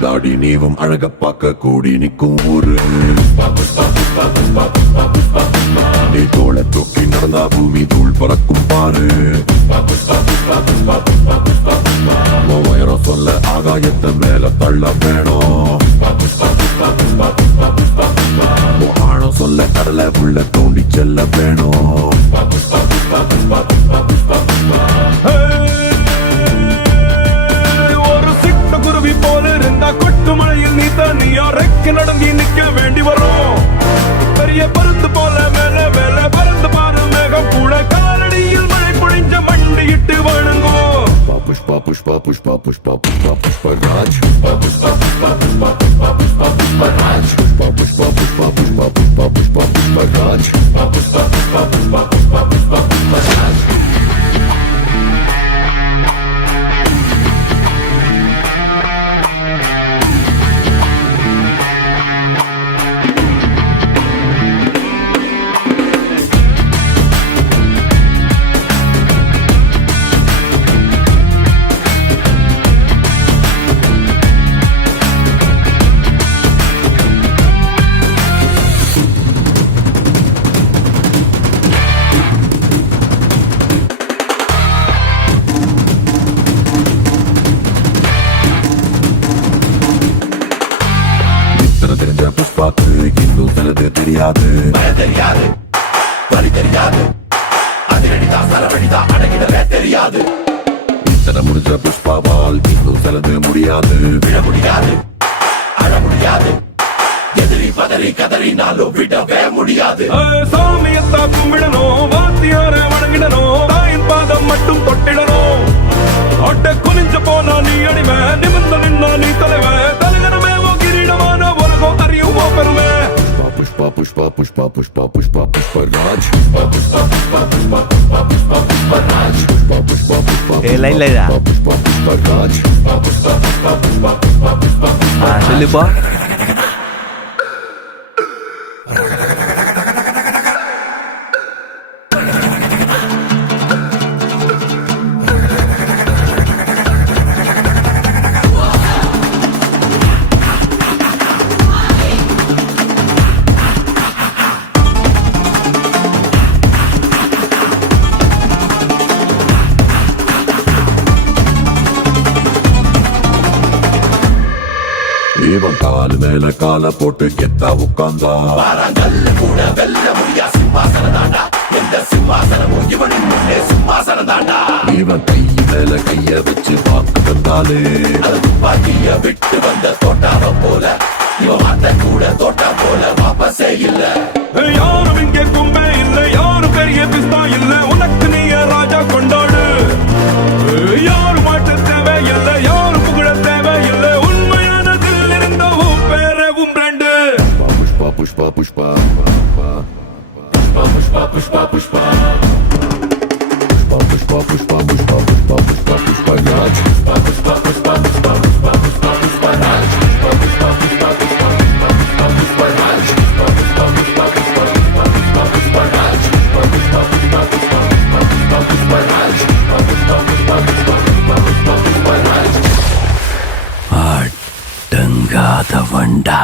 தாடி நீவும் அழக பார்க்க கூடி நிற்கும் ஊரு நீ தோள தூக்கி நடந்தா பூமி தூள் பறக்கும் பாரு உயரம் சொல்ல ஆகாயத்தை மேல தள்ள வேணும் ஆழம் சொல்ல கடலை உள்ள தோண்டி செல்ல வேணும் ஒரு சிட்ட குருவி போல இருந்தா கொட்டு மழையில் நீ தனியா ரெக்க நடங்கி நிக்க வேண்டி வரும் பெரிய பருந்து போல மேல மேல பறந்து பாரு மேகம் கூட காலடியில் மழை பொழிஞ்ச மண்டியிட்டு வணங்கும் புஷ்பா புஷ்பா புஷ்பா புஷ்பா புஷ்பா புஷ்பராஜ் புஷ்பா புஷ்பா புஷ்பா புஷ்பா புஷ்பா புஷ்பா புஷ்பராஜ் புஷ்பா புஷ்பா புஷ்பா புஷ்பா புஷ்பா புஷ்பா புஷ்பராஜ் புஷ்பா புஷ்பா புஷ்பா புஷ்பா புஷ்பா புஷ்பா புஷ்பராஜ் தெரிஞ்ச புஷ்பாக்கு இன்னும் சிலது தெரியாது தெரியாது வழி தெரியாது அதிரடிதான் சரவடிதான் அடங்கிடவே தெரியாது இத்தனை முடிஞ்ச புஷ்பாவால் இன்னும் சிலது முடியாது விட முடியாது அழ முடியாது எதிரி பதறி கதறினாலும் விடவே முடியாது சாமியத்தா கும்பிடணும் வாத்தியார வணங்கிடணும் தாயின் பாதம் மட்டும் தொட்டிடணும் அட்ட குனிஞ்ச போனா நீ அடிமை நிமிர்ந்து நின்னா நீ தலைவன் தலைவனமே கிரீடமான உலகம் அறியும் பெருமை புஷ்பா புஷ்பா புஷ்பா புஷ்பா புஷ்பா புஷ்பராஜ் புஷ்பா புஷ்பா புஷ்பா புஷ்பா புஷ்பா புஷ்பா புஷ்பராஜ் புஷ்பா புஷ்பா புஷ்பா புஷ்பா புஷ்பராஜ் புஷ்பா புஷ்பா புஷ்பா புஷ்பா புஷ்பா புஷ்பா சொல்லுப்பா இவன் கால் மேல கால போட்டு கெத்தா உட்கார்ந்தா கூட வெல்ல முடியா சிம்மாசனம் தாண்டா எந்த சிம்மாசனமும் இவனின் முன்னே சிம்மாசனம் தாண்டா இவன் கை மேல கைய வச்சு பார்க்க வந்தாலே அது துப்பாக்கிய விட்டு வந்த தோட்டாவ போல இவன் மாத்த கூட தோட்டா போல வாபஸே இல்ல யாரும் இங்கே கும்பே இல்ல யாரும் பெரிய பிஸ்தா இல்ல உனக்கு நீ ராஜா கொண்டாடு யாரும் மாற்ற தேவை இல்ல யாரும் புகழ தேவை இல்ல புஷ்பா புஷ்பா புஷ்பா புஷ்பா புஷ்பா புஷ்பா புஷ்பா புஷ்பா புஷ்பா புஷ்பா புஷ்பா புஷ்பராஜ் புஷ்பா புஷ்பா புஷ்பா புஷ்பா புஷ்பா புஷ்பா புஷ்பராஜ் புஷ்பா புஷ்பா புஷ்பா புஷ்பா புஷ்பா புஷ்பராஜ் புஷ்பா புஷ்பா புஷ்பா புஷ்பா புஷ்பா புஷ்பராஜ் புஷ்பா புஷ்பா புஷ்பா புஷ்பா புஷ்பா புஷ்பராஜ் புஷ்பா புஷ்பா புஷ்பா புஷ்பா புஷ்பா புஷ்பராஜ் அடங்காத வண்டா